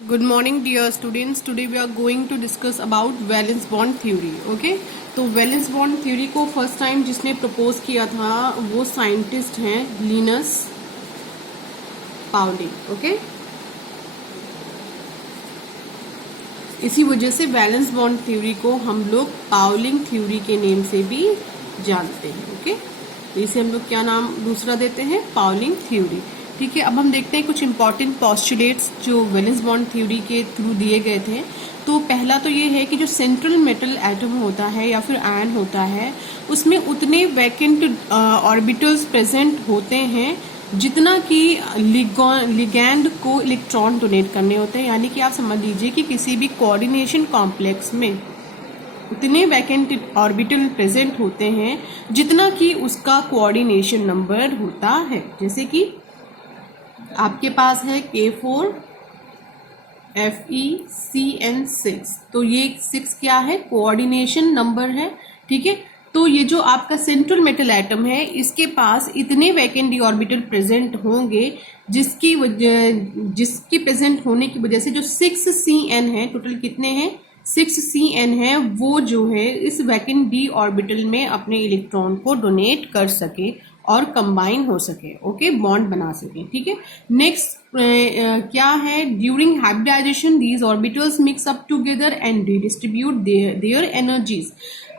Good morning dear students. Today we are going to discuss about valence bond theory. Okay, तो valence bond theory को first time जिसने propose किया था वो scientist हैं Linus Pauli. Okay, इसी वजह से वैलेंस बॉन्ड थ्योरी को हम लोग पाउलिंग थ्योरी के नेम से भी जानते हैं. ओके, तो इसे हम लोग क्या नाम दूसरा देते हैं, पाउलिंग थ्योरी. ठीक है, अब हम देखते हैं कुछ इंपॉर्टेंट पोस्टुलेट्स जो वैलेंस बॉन्ड थ्योरी के थ्रू दिए गए थे. तो पहला तो ये है कि जो सेंट्रल मेटल एटम होता है या फिर आयन होता है उसमें उतने वैकेंट ऑर्बिटल्स प्रेजेंट होते हैं जितना कि लिगैंड को इलेक्ट्रॉन डोनेट करने होते हैं. यानी कि आप समझ लीजिए कि किसी भी कोऑर्डिनेशन कॉम्प्लेक्स में उतने वैकेंट ऑर्बिटल प्रेजेंट होते हैं जितना कि उसका कोऑर्डिनेशन नंबर होता है. जैसे कि आपके पास है K4 FeCN6, तो ये 6 क्या है, कोऑर्डिनेशन नंबर है. ठीक है, तो ये जो आपका सेंट्रल मेटल एटम है इसके पास इतने वैकेंट डी ऑर्बिटल प्रेजेंट होंगे जिसकी प्रेजेंट होने की वजह से जो 6Cn है, टोटल कितने हैं 6Cn है, वो जो है इस वैकेंट डी ऑर्बिटल में अपने इलेक्ट्रॉन को डोनेट कर सके और कंबाइन हो सके. ओके, बॉन्ड बना सके. ठीक है, नेक्स्ट क्या है, during hybridisation these orbitals mix up together and redistribute their energies.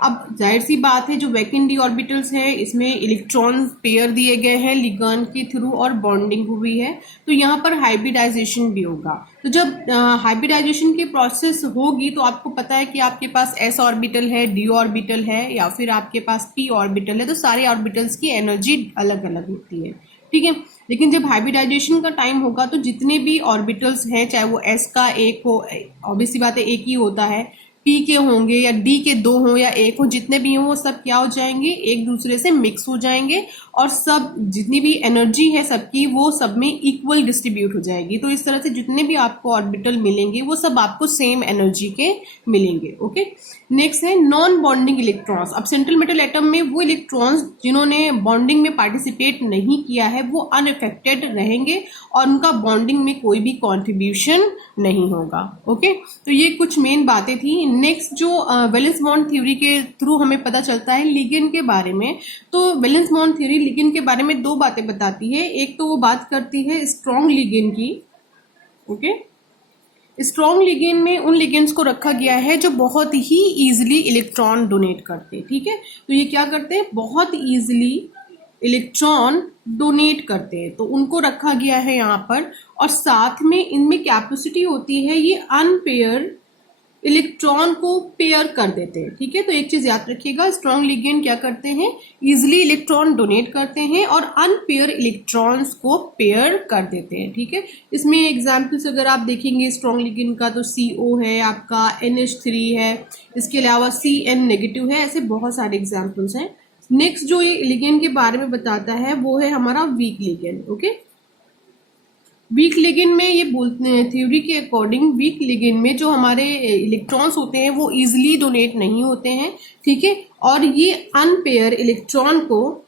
अब जाहिर सी बात है जो वैकेंट डी ऑर्बिटल्स है इसमें इलेक्ट्रॉन पेयर दिए गए हैं लिगैंड के थ्रू और बॉन्डिंग हुई है, तो यहाँ पर हाइब्रिडाइजेशन भी होगा. तो जब हाइब्रिडाइजेशन की प्रोसेस होगी तो आपको पता है कि आपके पास s ऑर्बिटल है, d ऑर्बिटल है या फिर आपके पास p ऑर्बिटल है, तो सारे ऑर्बिटल्स की एनर्जी अलग अलग होती है. ठीक है, लेकिन जब हाइब्रिडाइजेशन का टाइम होगा तो जितने भी ऑर्बिटल्स हैं, चाहे वो s का एक हो, ऑब्वियसली बात है एक ही होता है, p के होंगे या d के 2 हो या 1 हो, जितने भी हों वो सब क्या हो जाएंगे, एक दूसरे से मिक्स हो जाएंगे और सब जितनी भी एनर्जी है सबकी वो सब में इक्वल डिस्ट्रीब्यूट हो जाएगी. तो इस तरह से जितने भी आपको ऑर्बिटल मिलेंगे वो सब आपको सेम एनर्जी के मिलेंगे. ओके, नेक्स्ट है नॉन बॉन्डिंग इलेक्ट्रॉन्स. अब सेंट्रल मेटल एटम में वो इलेक्ट्रॉन्स जिन्होंने बॉन्डिंग में पार्टिसिपेट नहीं किया है वो अनअफेक्टेड रहेंगे और उनका बॉन्डिंग में कोई भी कॉन्ट्रीब्यूशन नहीं होगा. ओके, तो ये कुछ मेन बातें थी. नेक्स्ट जो वैलेंस बॉन्ड थ्योरी के थ्रू हमें पता चलता है लिगेंड के बारे में. तो वैलेंस बॉन्ड थ्योरी लिगेंड के बारे में दो बातें बताती है. एक तो वो बात करती है स्ट्रॉन्ग लिगेंड की. ओके, स्ट्रॉन्ग लिगेंड में उन लिगेंड्स को रखा गया है जो बहुत ही इजीली इलेक्ट्रॉन डोनेट करते हैं. ठीक है, तो ये क्या करते हैं, बहुत इजीली इलेक्ट्रॉन डोनेट करते हैं, तो उनको रखा गया है यहाँ पर. और साथ में इनमें कैपेसिटी होती है ये अनपेयर इलेक्ट्रॉन को पेयर कर देते हैं. ठीक है, तो एक चीज याद रखिएगा, स्ट्रॉन्ग लिगेंड क्या करते हैं, इजिली इलेक्ट्रॉन डोनेट करते हैं और अनपेयर इलेक्ट्रॉन्स को पेयर कर देते हैं. ठीक है, इसमें एग्जाम्पल्स अगर आप देखेंगे स्ट्रॉन्ग लिगेंड का तो CO है आपका, NH3 है, इसके अलावा CN नेगेटिव है, ऐसे बहुत सारे एग्जाम्पल्स हैं. नेक्स्ट जो ये लिगेंड के बारे में बताता है वो है हमारा week ligand. Okay, week ligand में ये बोलते हैं थ्योरी के अकॉर्डिंग वीक लिगेंड में जो हमारे इलेक्ट्रॉन्स होते हैं वो इजिली डोनेट नहीं होते हैं. ठीक है, और ये अनपेयर इलेक्ट्रॉन को,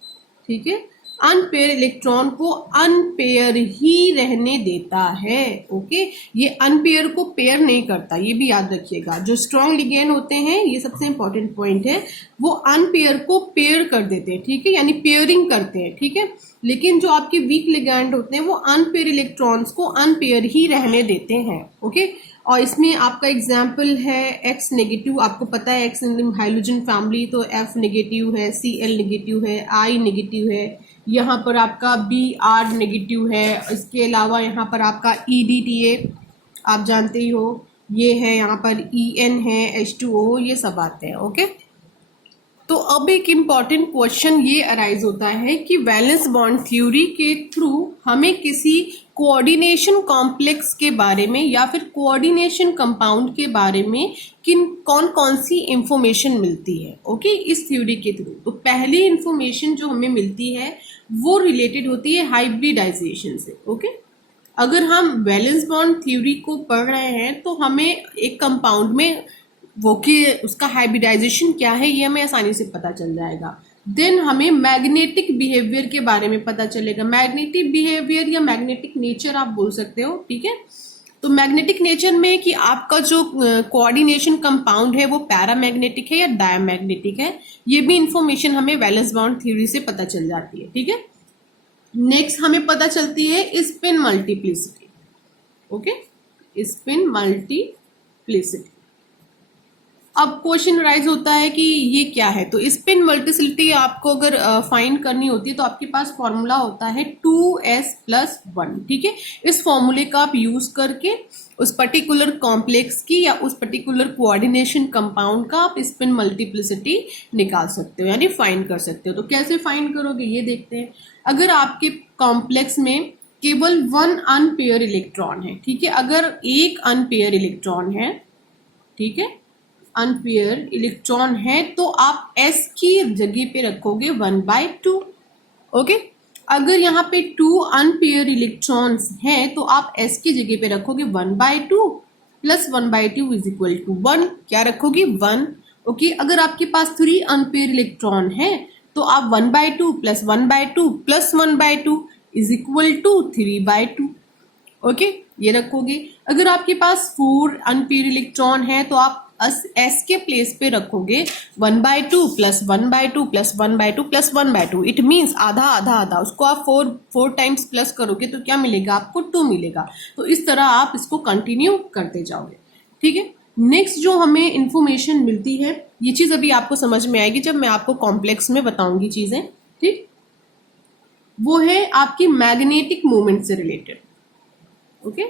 ठीक है, अनपेयर इलेक्ट्रॉन को अनपेयर ही रहने देता है. ओके, ये अनपेयर को पेयर नहीं करता, ये भी याद रखिएगा. जो स्ट्रॉन्ग लिगेंड होते हैं, ये सबसे इंपॉर्टेंट पॉइंट है, वो अनपेयर को पेयर कर देते हैं. ठीक है, यानी पेयरिंग करते हैं. ठीक है, लेकिन जो आपके वीक लिगेंड होते हैं वो अनपेयर इलेक्ट्रॉन्स को अनपेयर ही रहने देते हैं. ओके, और इसमें आपका एग्जाम्पल है X नेगेटिव. आपको पता है X हाइड्रोजन फैमिली, तो F नेगेटिव है, Cl नेगेटिव है, I नेगेटिव है, यहाँ पर आपका Br नेगेटिव है, इसके अलावा यहाँ पर आपका EDTA आप जानते ही हो, ये है, यहाँ पर En है, H2O, ये सब आते हैं. ओके, तो अब एक इम्पॉर्टेंट क्वेश्चन ये अराइज होता है कि वैलेंस बॉन्ड थ्योरी के थ्रू हमें किसी कोऑर्डिनेशन कॉम्प्लेक्स के बारे में या फिर कोऑर्डिनेशन कंपाउंड के बारे में कौन कौन सी इंफॉर्मेशन मिलती है. ओके, इस थ्योरी के थ्रू तो पहली इंफॉर्मेशन जो हमें मिलती है वो रिलेटेड होती है हाइब्रिडाइजेशन से. ओके, अगर हम वैलेंस बॉन्ड थ्योरी को पढ़ रहे हैं तो हमें एक कंपाउंड में वो कि उसका हाइब्रिडाइजेशन क्या है ये हमें आसानी से पता चल जाएगा. देन हमें मैग्नेटिक बिहेवियर के बारे में पता चलेगा. मैग्नेटिक बिहेवियर या मैग्नेटिक नेचर आप बोल सकते हो. ठीक है, तो मैग्नेटिक नेचर में कि आपका जो कोऑर्डिनेशन कंपाउंड है वो पैरामैग्नेटिक है या डायमैग्नेटिक है, ये भी इंफॉर्मेशन हमें वैलेंस बॉन्ड थ्योरी से पता चल जाती है। ठीक है, नेक्स्ट हमें पता चलती है spin multiplicity. Okay, spin multiplicity. अब क्वेश्चन राइज होता है कि ये क्या है। तो स्पिन मल्टीप्लिसिटी आपको अगर फाइंड करनी होती है तो आपके पास फॉर्मूला होता है 2s+1। ठीक है, इस फॉर्मूले का आप यूज करके उस पर्टिकुलर कॉम्प्लेक्स की या उस पर्टिकुलर कोऑर्डिनेशन कंपाउंड का आप स्पिन मल्टीप्लिसिटी निकाल सकते हो, यानी फाइंड कर सकते हो। तो कैसे फाइंड करोगे ये देखते हैं। अगर आपके कॉम्प्लेक्स में केवल 1 अनपेयर इलेक्ट्रॉन है, ठीक है, अगर एक अनपेयर इलेक्ट्रॉन है, ठीक है, अनपेयर इलेक्ट्रॉन है, तो आप s की जगह पे रखोगे 1/2। ओके, अगर यहाँ पे 2 अनपेयर इलेक्ट्रॉन्स हैं तो आप s की जगह पे रखोगे 1/2 प्लस 1/2 इज इक्वल टू 1। क्या रखोगे? 1। ओके, अगर आपके पास 3 अनपेयर इलेक्ट्रॉन है तो आप 1/2 plus 1/2 plus 1/2 is equal to 3/2। Okay, ये रखोगे। अगर आपके पास 4 अनपेयर इलेक्ट्रॉन है तो आप s के प्लेस पे रखोगे 1/2 plus 1/2 plus 1/2 plus 1/2। It means आधा आधा आधा, उसको आप 4 टाइम्स प्लस करोगे तो क्या मिलेगा? आपको 2 मिलेगा। तो इस तरह आप इसको कंटिन्यू करते जाओगे। ठीक है, नेक्स्ट जो हमें इंफॉर्मेशन मिलती है, ये चीज अभी आपको समझ में आएगी जब मैं आपको कॉम्प्लेक्स में बताऊंगी चीजें। ठीक, वो है आपकी मैग्नेटिक मूवमेंट से रिलेटेड। ओके,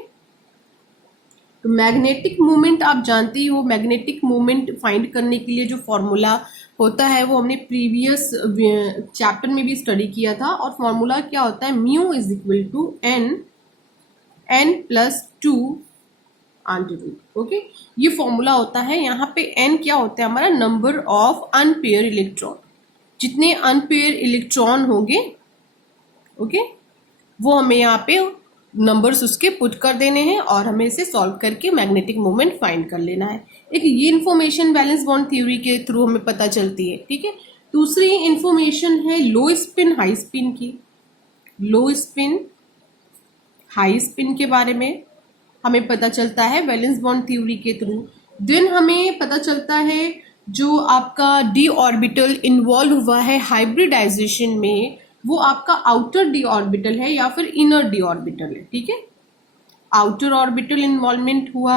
तो मैग्नेटिक मूवमेंट आप जानते ही हो। मैग्नेटिक मूवमेंट फाइंड करने के लिए जो फॉर्मूला होता है वो हमने प्रीवियस चैप्टर में भी स्टडी किया था। और फॉर्मूला क्या होता है? Mu is equal to n plus 2 आंटी। ओके, ये फॉर्मूला होता है। यहाँ पे n क्या होता है? हमारा नंबर ऑफ अनपेयर इलेक्ट्रॉन। जितने अनपेयर इलेक्ट्रॉन होंगे, ओके, वो हमें यहाँ पे नंबर्स उसके पुट कर देने हैं और हमें इसे सॉल्व करके मैग्नेटिक मोमेंट फाइंड कर लेना है। एक ये इन्फॉर्मेशन वैलेंस बॉन्ड थ्योरी के थ्रू हमें पता चलती है। ठीक है, दूसरी इन्फॉर्मेशन है लो स्पिन हाई स्पिन की। लो स्पिन हाई स्पिन के बारे में हमें पता चलता है वैलेंस बॉन्ड थ्योरी के थ्रू। देन हमें पता चलता है जो आपका डी ऑर्बिटल इन्वॉल्व हुआ है हाइब्रिडाइजेशन में, वो आपका आउटर डी ऑर्बिटल है या फिर इनर डी ऑर्बिटल है। ठीक है, आउटर ऑर्बिटल इन्वॉल्वमेंट हुआ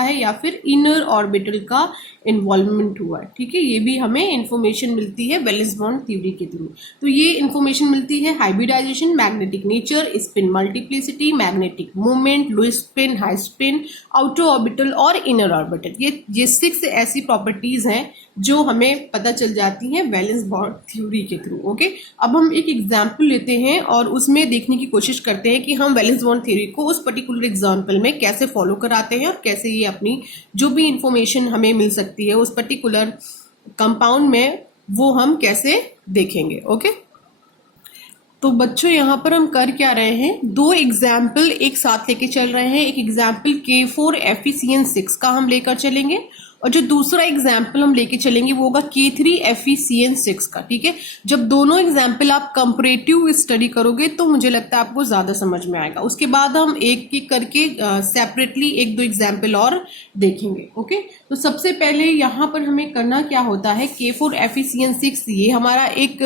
है या फिर इनर ऑर्बिटल का इन्वॉल्वमेंट हुआ है। ठीक है, ये भी हमें इंफॉर्मेशन मिलती है वैलेंस बॉन्ड थ्योरी के थ्रू। तो ये इंफॉर्मेशन मिलती है hybridisation, magnetic nature, spin multiplicity, magnetic movement, low spin, high spin, outer orbital और इनर ऑर्बिटल। ये 6 ऐसी प्रॉपर्टीज हैं जो हमें पता चल जाती हैं वैलेंस बॉन्ड थ्योरी के थ्रू। ओके, अब हम एक एग्जाम्पल लेते हैं और उसमें देखने की कोशिश करते हैं कि हम वैलेंस बॉन्ड थ्योरी को उस पर्टिकुलर एग्जाम्पल में कैसे फॉलो कराते हैं और कैसे ये अपनी जो भी इंफॉर्मेशन हमें मिल सकती है उस पर्टिकुलर कंपाउंड में वो हम कैसे देखेंगे। ओके, तो बच्चों यहाँ पर हम कर क्या रहे हैं? 2 एग्जाम्पल एक साथ लेके चल रहे हैं। एक एग्जाम्पल K4FeCN6 का हम लेकर चलेंगे और जो दूसरा एग्जाम्पल हम लेके चलेंगे वो होगा K3FeCN6 का। ठीक है, जब दोनों एग्जाम्पल आप कंपैरेटिव स्टडी करोगे तो मुझे लगता है आपको ज्यादा समझ में आएगा। उसके बाद हम एक एक करके सेपरेटली 1-2 एग्जाम्पल और देखेंगे। ओके, तो सबसे पहले यहाँ पर हमें करना क्या होता है? K4FeCN6 ये हमारा एक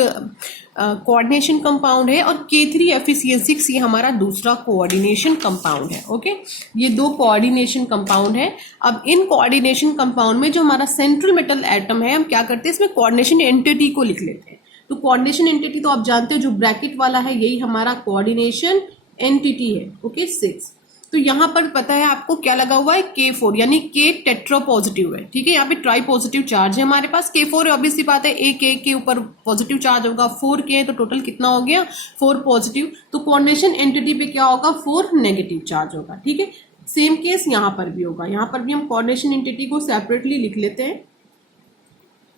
कोऑर्डिनेशन कंपाउंड है और K3FeCN6 ये हमारा दूसरा कोऑर्डिनेशन कंपाउंड है। ओके, ये 2 कोऑर्डिनेशन कंपाउंड है। अब इन कोऑर्डिनेशन कंपाउंड में जो हमारा सेंट्रल मेटल एटम है, हम क्या करते हैं इसमें कोऑर्डिनेशन एंटिटी को लिख लेते हैं। तो कोऑर्डिनेशन एंटिटी तो आप जानते हो जो ब्रैकेट वाला है यही हमारा कोऑर्डिनेशन एंटिटी है। ओके, 6। तो यहाँ पर पता है आपको क्या लगा हुआ है? K4 यानी K टेट्रा पॉजिटिव है। ठीक है, यहाँ पे ट्राई पॉजिटिव चार्ज है हमारे पास। K4 है, ऑब्वियसली बात है एक के ऊपर पॉजिटिव चार्ज होगा। 4 के तो टोटल कितना हो गया? 4 पॉजिटिव। तो कोऑर्डिनेशन एंटिटी पे क्या होगा? 4 नेगेटिव चार्ज होगा। ठीक है, सेम केस यहाँ पर भी होगा। यहाँ पर भी हम कोऑर्डिनेशन एंटिटी को सेपरेटली लिख लेते हैं।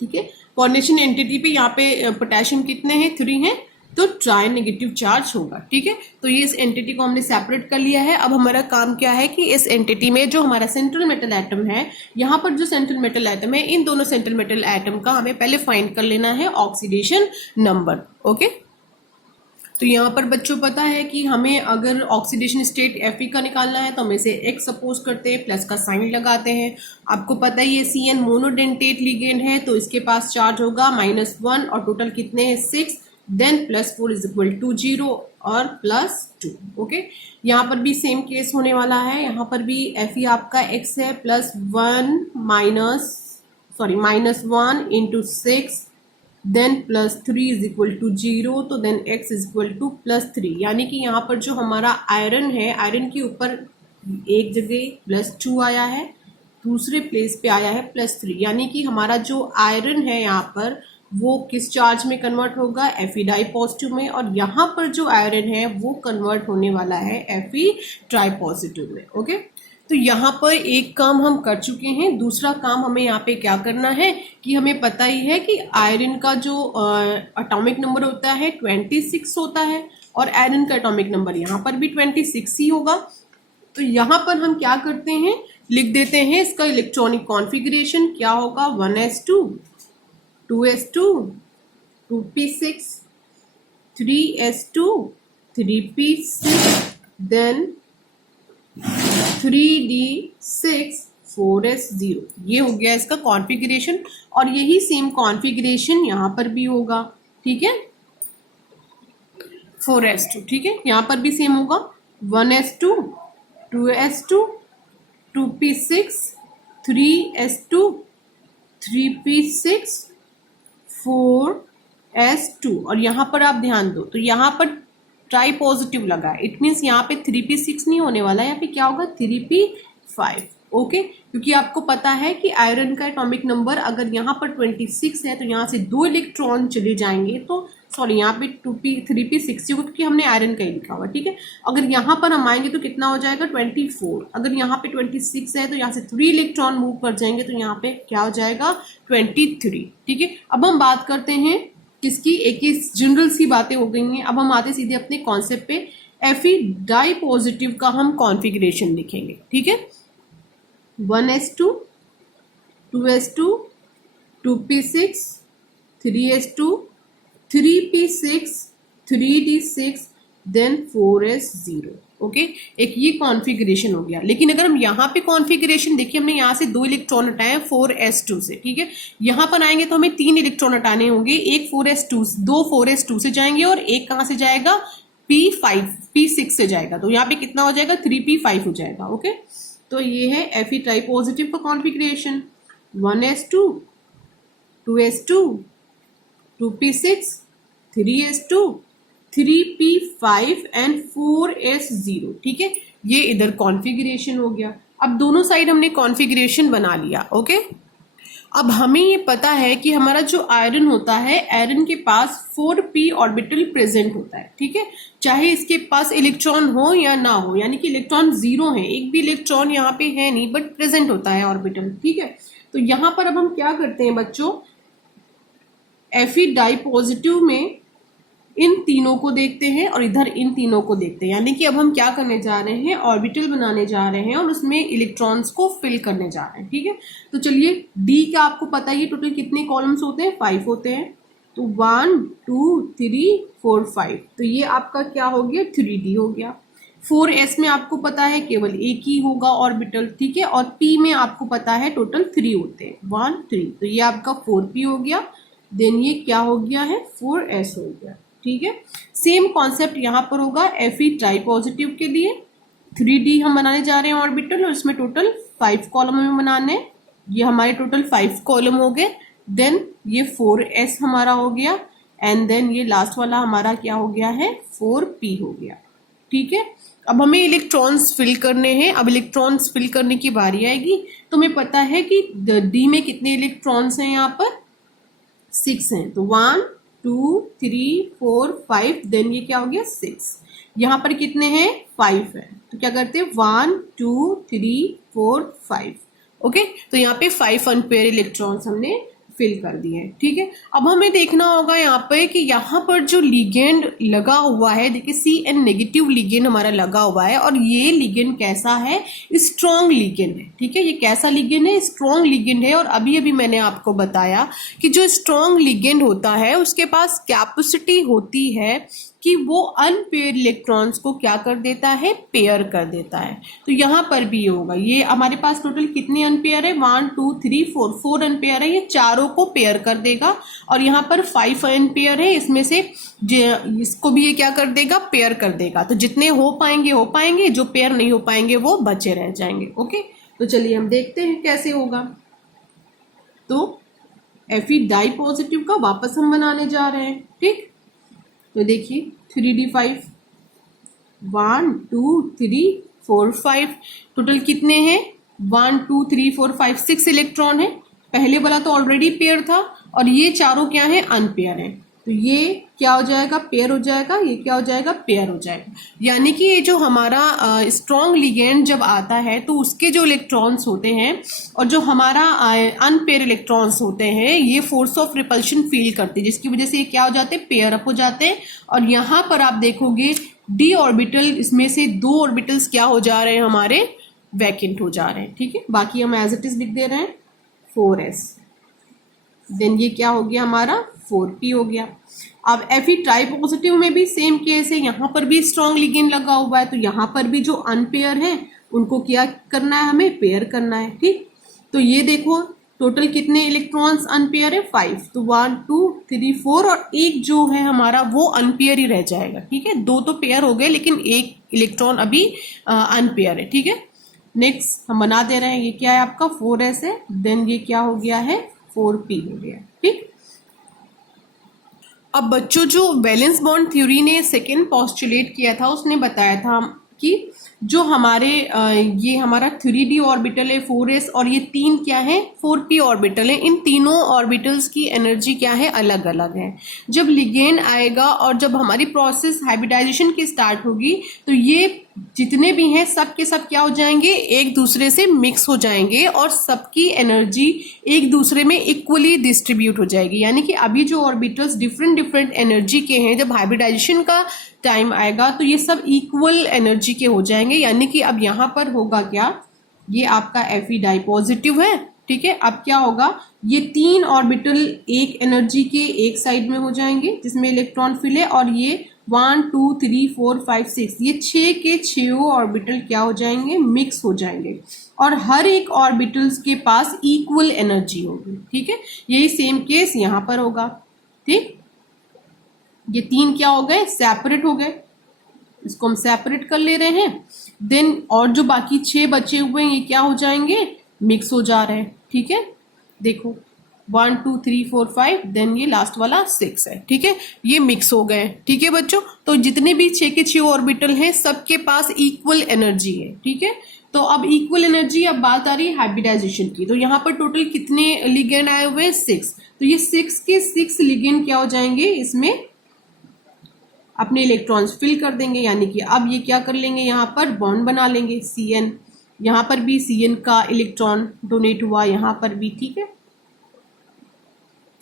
ठीक है, कोऑर्डिनेशन एंटिटी पे यहाँ पे पोटेशियम कितने हैं? 3 हैं, तो ट्राई नेगेटिव चार्ज होगा। ठीक है, तो ये इस एंटिटी को हमने सेपरेट कर लिया है। अब हमारा काम क्या है कि इस एंटिटी में जो हमारा सेंट्रल मेटल एटम है, यहाँ पर जो सेंट्रल मेटल एटम है, इन दोनों सेंट्रल मेटल एटम का हमें पहले फाइंड कर लेना है ऑक्सीडेशन नंबर। ओके, तो यहाँ पर बच्चों पता है कि हमें अगर ऑक्सीडेशन स्टेट Fe का निकालना है तो हम इसे X सपोज करते हैं, प्लस का साइन लगाते हैं। आपको पता ही है CN मोनोडेंटेट लिगेंड है तो इसके पास चार्ज होगा -1 और टोटल कितने हैं 6, देन +4 इज इक्वल टू 0 और +2। ओके, यहाँ पर भी सेम केस होने वाला है। यहाँ पर भी Fe आपका X है -1 into 6 then +3 is equal to 0, तो then x is equal to +3, यानी कि यहाँ पर जो हमारा आयरन है, आयरन के ऊपर एक जगह +2 आया है, दूसरे प्लेस पे आया है +3, यानी कि हमारा जो आयरन है यहाँ पर वो किस चार्ज में कन्वर्ट होगा, Fe डाई पॉजिटिव में, और यहाँ पर जो आयरन है वो कन्वर्ट होने वाला है Fe ट्राई पॉजिटिव में। ओके, तो यहाँ पर एक काम हम कर चुके हैं। दूसरा काम हमें यहाँ पे क्या करना है कि हमें पता ही है कि आयरन का जो एटॉमिक नंबर होता है 26 होता है और आयरन का एटॉमिक नंबर यहाँ पर भी 26 ही होगा। तो यहाँ पर हम क्या करते हैं, लिख देते हैं इसका इलेक्ट्रॉनिक कॉन्फ़िगरेशन क्या होगा, 1s2 2s2 2p6 3s2 3p6 then 3d6 4s0। ये हो गया इसका कॉन्फ़िगरेशन और यही सेम कॉन्फ़िगरेशन यहाँ पर भी होगा। ठीक है, 4s2, ठीक है, यहाँ पर भी सेम होगा 1s2 2s2 2p6 3s2 3p6 4s2। और यहाँ पर आप ध्यान दो तो यहाँ पर ट्राई पॉजिटिव लगा है, इट मीन्स यहाँ पे 3p6 नहीं होने वाला है, यहाँ पे क्या होगा 3p5। ओके, क्योंकि आपको पता है कि आयरन का एटॉमिक नंबर अगर यहाँ पर 26 है तो यहाँ से 2 इलेक्ट्रॉन चले जाएंगे, तो सॉरी यहाँ पे 3p6 होगा क्योंकि हमने आयरन का ही लिखा हुआ। ठीक है, अगर यहाँ पर हम आएंगे तो कितना हो जाएगा 24, अगर यहाँ पे 26 है तो यहाँ से 3 इलेक्ट्रॉन मूव कर जाएंगे तो यहाँ पे क्या हो जाएगा 23। ठीक है, अब हम बात करते हैं किसकी, एक ही जनरल सी बातें हो गई हैं। अब हम आते सीधे अपने कॉन्सेप्ट पे, Fe डाई पॉजिटिव का हम कॉन्फ़िगरेशन लिखेंगे। ठीक है, 1s2 2s2 2p6 3s2 3p6 3d6 then 4s0। Okay, एक ये कॉन्फ़िगरेशन हो गया। लेकिन अगर हम यहाँ पे कॉन्फ़िगरेशन देखिए, हमने यहाँ से 2 इलेक्ट्रॉन हटाए हैं 4s2 से। ठीक है, यहाँ पर आएंगे तो हमें 3 इलेक्ट्रॉन हटाने होंगे, एक 4s2 से जाएंगे और एक कहाँ से जाएगा p6 से जाएगा, तो यहाँ पे कितना हो जाएगा 3p5 हो जाएगा। ओके, तो ये है Fe ट्राई पॉजिटिव का configuration, 1s2 2s2 2p6 3s2 3p5 and 4s0। ठीक है, ये इधर कॉन्फ़िगरेशन हो गया। अब दोनों साइड हमने कॉन्फ़िगरेशन बना लिया। ओके, अब हमें ये पता है कि हमारा जो आयरन होता है, आयरन के पास 4p ऑर्बिटल प्रेजेंट होता है। ठीक है, चाहे इसके पास इलेक्ट्रॉन हो या ना हो, यानी कि इलेक्ट्रॉन 0 है, एक भी इलेक्ट्रॉन यहाँ पे है नहीं, बट प्रेजेंट होता है ऑर्बिटल। ठीक है, तो यहाँ पर अब हम क्या करते हैं बच्चों, Fe डाई पॉजिटिव में इन तीनों को देखते हैं और इधर इन तीनों को देखते हैं, यानी कि अब हम क्या करने जा रहे हैं, ऑर्बिटल बनाने जा रहे हैं और उसमें इलेक्ट्रॉन्स को फिल करने जा रहे हैं। ठीक है, तो चलिए डी का आपको पता ही टोटल कितने कॉलम्स होते हैं, 5 होते हैं, तो 1 2 3 4 5, तो ये आपका क्या हो गया 3d हो गया। 4s में आपको पता है केवल एक ही होगा ऑर्बिटल। ठीक है, और p में आपको पता है टोटल 3 होते हैं, 1 3, तो ये आपका 4p हो गया, देन ये क्या हो गया है 4s हो गया। ठीक है, सेम कॉन्सेप्ट यहाँ पर होगा Fe ट्राई पॉजिटिव के लिए, 3d हम बनाने जा रहे हैं ऑर्बिटल और इसमें टोटल 5 कॉलम हमें बनाने हैं, ये हमारे टोटल 5 कॉलम हो गए, देन ये 4s हमारा हो गया एंड देन ये लास्ट वाला हमारा क्या हो गया है 4p हो गया। ठीक है, अब हमें इलेक्ट्रॉन्स फिल करने हैं। अब इलेक्ट्रॉन्स फिल करने की बारी आएगी, तो हमें पता है कि डी में कितने इलेक्ट्रॉन्स हैं, यहाँ पर 6 हैं, तो 1 2 3 4 5, देन ये क्या हो गया 6। यहाँ पर कितने हैं 5 है, तो क्या करते हैं 1 2 3 4 5। ओके, तो यहाँ पे 5 अनपेयर इलेक्ट्रॉन्स हमने फिल कर दिए। ठीक है, अब हमें देखना होगा यहाँ पे कि यहाँ पर जो लिगेंड लगा हुआ है, देखिए CN नेगेटिव लिगेंड हमारा लगा हुआ है और ये लिगेंड कैसा है, स्ट्रॉन्ग लिगेंड है। ठीक है, ये कैसा लिगेंड है, स्ट्रॉन्ग लिगेंड है। और अभी अभी मैंने आपको बताया कि जो स्ट्रॉन्ग लिगेंड होता है उसके पास कैपेसिटी होती है कि वो अनपेयर इलेक्ट्रॉन्स को क्या कर देता है, पेयर कर देता है। तो यहाँ पर भी होगा, ये हमारे पास टोटल कितने अनपेयर है, 1 2 3 4 अनपेयर है, ये चारों को पेयर कर देगा। और यहाँ पर 5 अनपेयर है, इसमें से इसको भी ये क्या कर देगा, पेयर कर देगा। तो जितने हो पाएंगे, जो पेयर नहीं हो पाएंगे वो बचे रह जाएंगे। ओके, तो चलिए हम देखते हैं कैसे होगा। तो Fe डाई पॉजिटिव का वापस हम बनाने जा रहे हैं। ठीक, तो देखिए 3d5 1 2 3 4 5 टोटल कितने हैं, 1 2 3 4 5 6 इलेक्ट्रॉन है। पहले वाला तो ऑलरेडी पेयर था और ये चारों क्या है, अनपेयर है। तो ये क्या हो जाएगा, पेयर हो जाएगा, ये क्या हो जाएगा, पेयर हो जाएगा। यानी कि ये जो हमारा स्ट्रॉन्ग लिगेंड जब आता है तो उसके जो इलेक्ट्रॉन्स होते हैं और जो हमारा अनपेयर इलेक्ट्रॉन्स होते हैं, ये फोर्स ऑफ रिपल्शन फील करते हैं, जिसकी वजह से ये क्या हो जाते हैं, पेयर अप हो जाते हैं। और यहाँ पर आप देखोगे डी ऑर्बिटल, इसमें से 2 ऑर्बिटल्स क्या हो जा रहे हैं, हमारे वैकेंट हो जा रहे हैं। ठीक है, बाकी हम एज इट इज लिख दे रहे हैं 4s। देन ये क्या हो गया, हमारा 4p हो गया। अब Fe ट्राई पॉजिटिव में भी सेम केस है, यहाँ पर भी स्ट्रॉन्ग लिगेंड लगा हुआ है, तो यहाँ पर भी जो अनपेयर है उनको क्या करना है, हमें पेयर करना है। ठीक, तो ये देखो टोटल कितने इलेक्ट्रॉन्स अनपेयर है, 5। तो 1 2 3 4 और एक जो है हमारा वो अनपेयर ही रह जाएगा। ठीक है, 2 तो पेयर हो गए लेकिन एक इलेक्ट्रॉन अभी अनपेयर है। ठीक है, नेक्स्ट हम बना दे रहे हैं, ये क्या है आपका 4s है। देन ये क्या हो गया है, 4p हो गया। ठीक, अब बच्चों जो वैलेंस बॉन्ड थ्योरी ने सेकेंड पोस्टुलेट किया था, उसने बताया था कि जो हमारे ये हमारा 3d ऑर्बिटल है 4s और ये 3 क्या है, 4p ऑर्बिटल है। इन तीनों ऑर्बिटल्स की एनर्जी क्या है, अलग अलग है। जब लिगेंड आएगा और जब हमारी प्रोसेस हाइब्रिडाइजेशन की स्टार्ट होगी तो ये जितने भी हैं सब के सब क्या हो जाएंगे, एक दूसरे से मिक्स हो जाएंगे और सबकी एनर्जी एक दूसरे में इक्वली डिस्ट्रीब्यूट हो जाएगी। यानी कि अभी जो ऑर्बिटल्स डिफरेंट एनर्जी के हैं, जब हाइब्रिडाइजेशन का टाइम आएगा तो ये सब इक्वल एनर्जी के हो जाएंगे। यानी कि अब यहाँ पर होगा क्या, ये आपका Fe डाई पॉजिटिव है। ठीक है, अब क्या होगा, ये 3 ऑर्बिटल एक एनर्जी के एक साइड में हो जाएंगे जिसमें इलेक्ट्रॉन फिल है, और ये 1 2 3 4 5 6 ये 6 के 6 ऑर्बिटल क्या हो जाएंगे, मिक्स हो जाएंगे और हर एक ऑर्बिटल्स के पास इक्वल एनर्जी होगी। ठीक है, यही सेम केस यहाँ पर होगा। ठीक, ये 3 क्या हो गए, सेपरेट हो गए, इसको हम सेपरेट कर ले रहे हैं। देन और जो बाकी 6 बचे हुए हैं ये क्या हो जाएंगे, मिक्स हो जा रहे हैं। ठीक है, देखो 1 2 3 4 5 देन ये लास्ट वाला 6 है। ठीक है, ये मिक्स हो गए। ठीक है बच्चों, तो जितने भी 6 के 6 ऑर्बिटल हैं सबके पास इक्वल एनर्जी है। ठीक है, तो अब इक्वल एनर्जी, अब बात आ रही है हाइब्रिडाइजेशन की। तो यहाँ पर टोटल कितने लिगेंड आए हुए हैं, 6। तो ये 6 के 6 लिगेंड क्या हो जाएंगे, इसमें अपने इलेक्ट्रॉन्स फिल कर देंगे। यानी कि अब ये क्या कर लेंगे, यहाँ पर बॉन्ड बना लेंगे Cn। यहाँ पर भी Cn का इलेक्ट्रॉन डोनेट हुआ, यहाँ पर भी। ठीक है,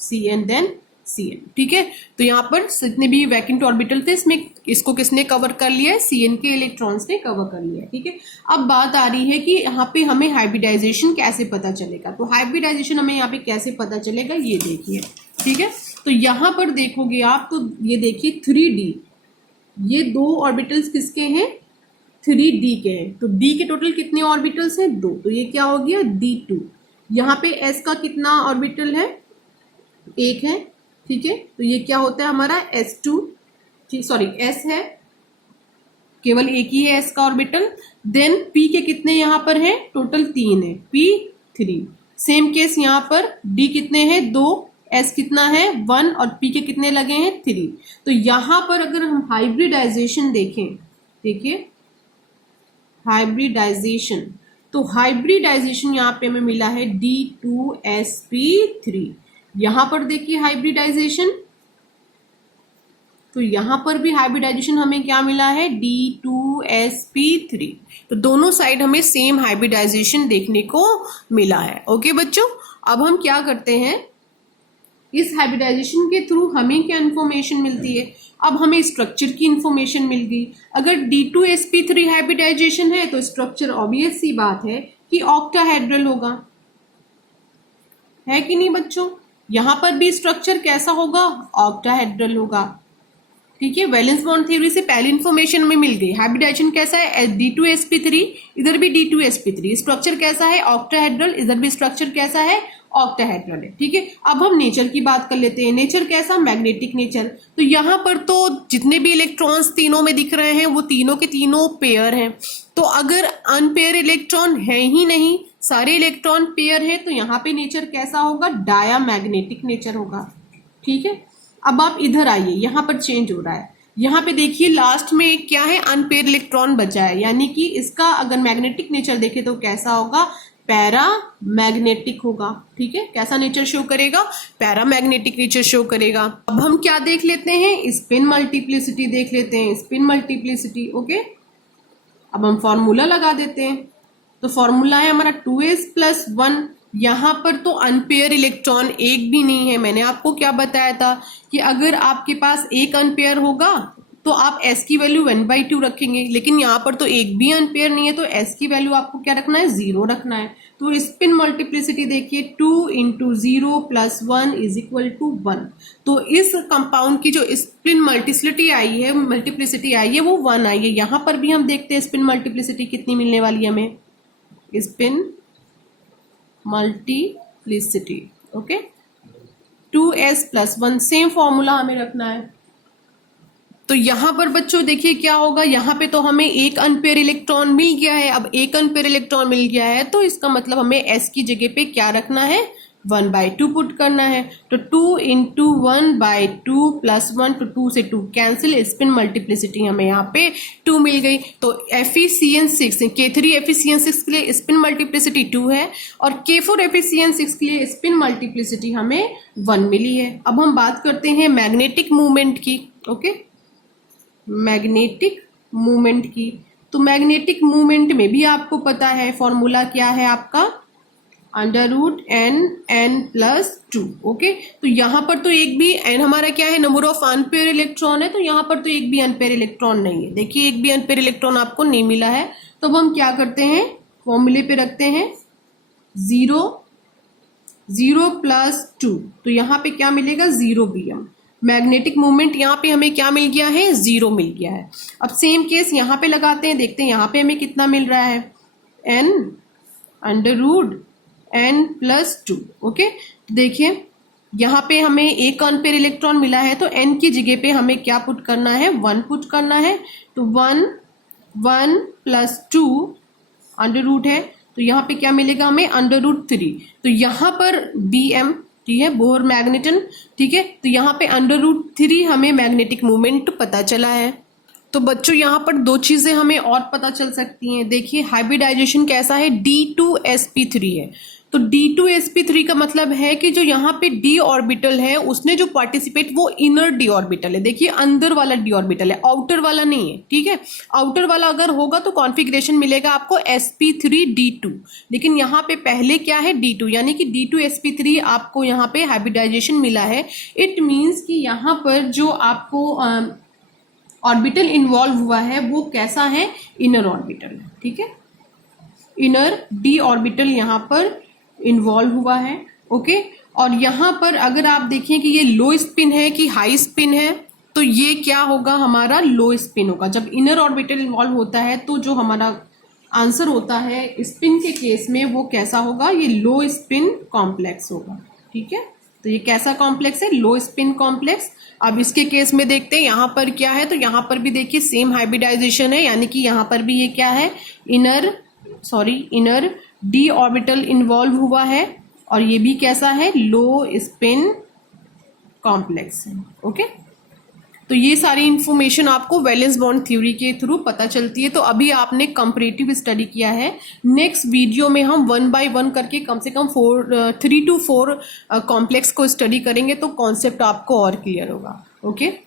Cn देन Cn। ठीक है, तो यहाँ पर जितने भी वैकेंट ऑर्बिटल थे इसमें इसको किसने कवर कर लिया है, Cn के इलेक्ट्रॉन्स ने कवर कर लिया है। ठीक है, अब बात आ रही है कि यहाँ पे हमें हाइब्रिडाइजेशन कैसे पता चलेगा। तो हाइब्रिडाइजेशन हमें यहाँ पे कैसे पता चलेगा, ये देखिए। ठीक है, तो यहाँ पर देखोगे आप तो ये देखिए 3d, ये 2 ऑर्बिटल्स किसके हैं, 3d के हैं। तो d के टोटल कितने ऑर्बिटल्स हैं, 2। तो ये क्या हो गया, d2। यहाँ पे s का कितना ऑर्बिटल है, 1 है। ठीक है, तो ये क्या होता है हमारा s2, सॉरी s है, केवल एक ही है s का ऑर्बिटल। देन p के कितने यहाँ पर हैं, टोटल 3 है, p3। सेम केस यहाँ पर d कितने हैं, 2, s कितना है 1 और p के कितने लगे हैं, 3। तो यहाँ पर अगर हम हाइब्रिडाइजेशन देखें, देखिए हाइब्रिडाइजेशन, तो हाइब्रिडाइजेशन यहाँ पे हमें मिला है D2sp3। यहाँ पर देखिए हाइब्रिडाइजेशन, तो यहाँ पर भी हाइब्रिडाइजेशन हमें क्या मिला है, D2sp3। तो दोनों साइड हमें सेम हाइब्रिडाइजेशन देखने को मिला है। ओके बच्चों, अब हम क्या करते हैं, इस हाइब्रिडाइजेशन के थ्रू हमें क्या इन्फॉर्मेशन मिलती है, अब हमें स्ट्रक्चर की इन्फॉर्मेशन मिल गई। अगर D2sp3 हाइब्रिडाइजेशन है तो स्ट्रक्चर ऑब्वियस सी बात है कि ऑक्टाहेड्रल होगा, है कि नहीं बच्चों। यहां पर भी स्ट्रक्चर कैसा होगा, ऑक्टाहेड्रल होगा। ठीक है, वैलेंस बॉन्ड थ्योरी से पहली इंफॉर्मेशन हमें मिल गई। हाइब्रिडाइजेशन कैसा है, D2sp3, इधर भी D2sp3। स्ट्रक्चर कैसा है, ऑक्टाहेड्रल, इधर भी स्ट्रक्चर कैसा है, ऑक्टाहेड्रल है। ठीक है, अब हम नेचर की बात कर लेते हैं। नेचर कैसा, मैग्नेटिक नेचर। तो यहाँ पर तो जितने भी इलेक्ट्रॉन्स तीनों में दिख रहे हैं वो तीनों के तीनों पेयर हैं। तो अगर अनपेयर इलेक्ट्रॉन है ही नहीं, सारे इलेक्ट्रॉन पेयर है, तो यहाँ पे नेचर कैसा होगा, डायामैग्नेटिक नेचर होगा। ठीक है, अब आप इधर आइए, यहाँ पर चेंज हो रहा है। यहाँ पे देखिए लास्ट में क्या है, अनपेयर इलेक्ट्रॉन बचा है, यानी कि इसका अगर मैग्नेटिक नेचर देखे तो कैसा होगा, पैरामैग्नेटिक होगा। ठीक है, कैसा नेचर शो करेगा, पैरामैग्नेटिक नेचर शो करेगा। अब हम क्या देख लेते हैं, स्पिन मल्टीप्लिसिटी देख लेते हैं, स्पिन मल्टीप्लिसिटी। ओके, अब हम फॉर्मूला लगा देते हैं। तो फॉर्मूला है हमारा 2s+1। यहाँ पर तो अनपेयर इलेक्ट्रॉन एक भी नहीं है। मैंने आपको क्या बताया था कि अगर आपके पास एक अनपेयर होगा तो आप s की वैल्यू 1/2 रखेंगे, लेकिन यहाँ पर तो एक भी अनपेयर नहीं है, तो s की वैल्यू आपको क्या रखना है, 0 रखना है। तो स्पिन मल्टीप्लिसिटी देखिए, 2 × 0 + 1 = 1। तो इस कंपाउंड की जो स्पिन मल्टीप्लिसिटी आई है वो 1 आई है। यहाँ पर भी हम देखते हैं स्पिन मल्टीप्लिसिटी कितनी मिलने वाली है हमें, spin multiplicity. Okay, 2s+1, same formula हमें रखना है। तो यहाँ पर बच्चों देखिए क्या होगा, यहाँ पे तो हमें एक अनपेयर इलेक्ट्रॉन मिल गया है। अब एक अनपेयर इलेक्ट्रॉन मिल गया है तो इसका मतलब हमें s की जगह पे क्या रखना है, 1/2 पुट करना है। तो 2 × 1/2 + 1, तो 2 से 2 कैंसिल, स्पिन मल्टीप्लिसिटी हमें यहाँ पे 2 मिल गई। तो Fe(CN6), K3Fe(CN6) के लिए स्पिन मल्टीप्लिसिटी 2 है और K4Fe(CN6) के लिए स्पिन मल्टीप्लिसिटी हमें 1 मिली है। अब हम बात करते हैं मैग्नेटिक मूवमेंट की। ओके, मैग्नेटिक मूवमेंट की। तो मैग्नेटिक मूवमेंट में भी आपको पता है फॉर्मूला क्या है आपका, √n(n+2). ओके, तो यहाँ पर तो एक भी n हमारा क्या है, नंबर ऑफ अनपेयर इलेक्ट्रॉन है, तो यहाँ पर तो एक भी अनपेयर इलेक्ट्रॉन नहीं है। देखिए एक भी अनपेयर इलेक्ट्रॉन आपको नहीं मिला है। तो अब हम क्या करते हैं, फॉर्मूले पे रखते हैं 0 + 2। तो यहाँ पे क्या मिलेगा, 0 Bm। मैग्नेटिक मूवमेंट यहाँ पे हमें क्या मिल गया है, 0 मिल गया है। अब सेम केस यहाँ पे लगाते हैं, देखते हैं यहाँ पे हमें कितना मिल रहा है, n(n+2). ओके, तो देखिए यहाँ पे हमें एक अनपेयर इलेक्ट्रॉन मिला है, तो n की जगह पे हमें क्या पुट करना है, 1 पुट करना है। तो 1 + 2 अंडर है, तो यहाँ पे क्या मिलेगा हमें, √3। तो यहाँ पर Bm, ठीक है, बोहर मैग्नेटन। ठीक है, तो यहाँ पे √3 हमें मैग्नेटिक मूवमेंट पता चला है। तो बच्चों यहाँ पर दो चीजें हमें और पता चल सकती हैं। देखिए हाइब्रिडाइजेशन कैसा है, D2sp3 है। तो D2sp3 का मतलब है कि जो यहाँ पे d ऑर्बिटल है उसने जो पार्टिसिपेट वो इनर d ऑर्बिटल है। देखिए अंदर वाला d ऑर्बिटल है, आउटर वाला नहीं है। ठीक है, आउटर वाला अगर होगा तो कॉन्फ़िगरेशन मिलेगा आपको sp3d2, लेकिन यहाँ पे पहले क्या है, d2, यानी कि D2sp3 आपको यहाँ पे हाइब्रिडाइजेशन मिला है। इट मीन्स कि यहाँ पर जो आपको ऑर्बिटल इन्वॉल्व हुआ है वो कैसा है, इनर ऑर्बिटल है। ठीक है, इनर d ऑर्बिटल यहाँ पर इन्वॉल्व हुआ है। ओके, और यहाँ पर अगर आप देखें कि ये लो स्पिन है कि हाई स्पिन है, तो ये क्या होगा, हमारा लो स्पिन होगा। जब इनर ऑर्बिटल इन्वॉल्व होता है तो जो हमारा आंसर होता है स्पिन के केस में वो कैसा होगा, ये लो स्पिन कॉम्प्लेक्स होगा। ठीक है, तो ये कैसा कॉम्प्लेक्स है, लो स्पिन कॉम्प्लेक्स। अब इसके केस में देखते हैं यहाँ पर क्या है, तो यहाँ पर भी देखिए सेम हाइब्रिडाइजेशन है, यानी कि यहाँ पर भी ये क्या है, इनर d ऑर्बिटल इन्वॉल्व हुआ है और ये भी कैसा है, लो स्पिन कॉम्प्लेक्स है। ओके, तो ये सारी इंफॉर्मेशन आपको वैलेंस बॉन्ड थ्योरी के थ्रू पता चलती है। तो अभी आपने कंपैरेटिव स्टडी किया है। नेक्स्ट वीडियो में हम 1 by 1 करके कम से कम 3 to 4 कॉम्प्लेक्स को स्टडी करेंगे, तो कॉन्सेप्ट आपको और क्लियर होगा। ओके।